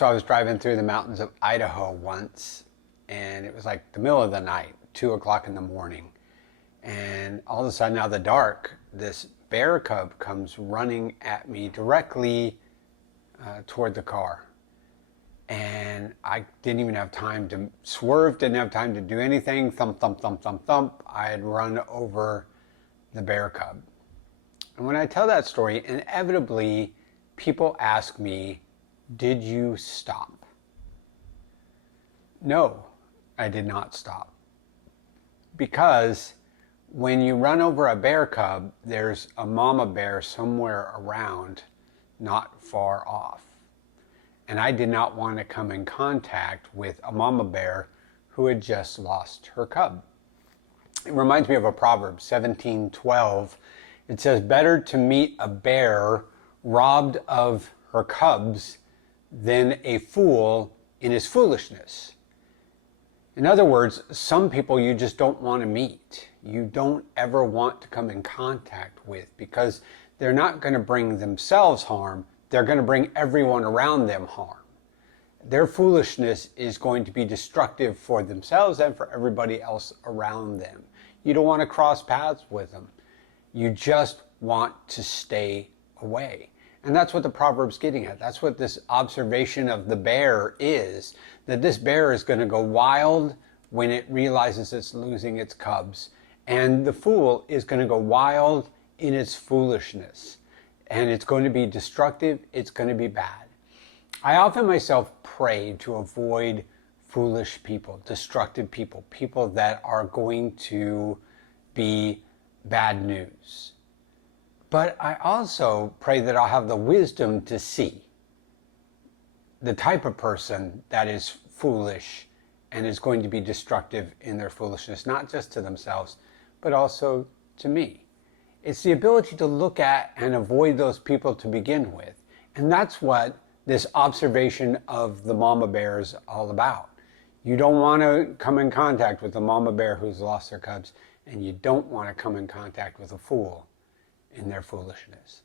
So I was driving through the mountains of Idaho once, and it was like the middle of the night, 2 o'clock in the morning. And all of a sudden, out of the dark, this bear cub comes running at me directly toward the car. And I didn't even have time to swerve, didn't have time to do anything. Thump, thump, thump, thump, thump. I had run over the bear cub. And when I tell that story, inevitably people ask me, did you stop? No, I did not stop. Because when you run over a bear cub, there's a mama bear somewhere around, not far off. And I did not want to come in contact with a mama bear who had just lost her cub. It reminds me of a proverb, 17:12. It says, better to meet a bear robbed of her cubs than a fool in his foolishness. In other words, some people you just don't want to meet. You don't ever want to come in contact with because they're not going to bring themselves harm. They're going to bring everyone around them harm. Their foolishness is going to be destructive for themselves and for everybody else around them. You don't want to cross paths with them. You just want to stay away. And that's what the proverb's getting at. That's what this observation of the bear is, that this bear is going to go wild when it realizes it's losing its cubs. And the fool is going to go wild in its foolishness. And it's going to be destructive. It's going to be bad. I often myself pray to avoid foolish people, destructive people, people that are going to be bad news. But I also pray that I'll have the wisdom to see the type of person that is foolish and is going to be destructive in their foolishness, not just to themselves, but also to me. It's the ability to look at and avoid those people to begin with. And that's what this observation of the mama bear is all about. You don't want to come in contact with the mama bear who's lost their cubs, and you don't want to come in contact with a fool in their foolishness.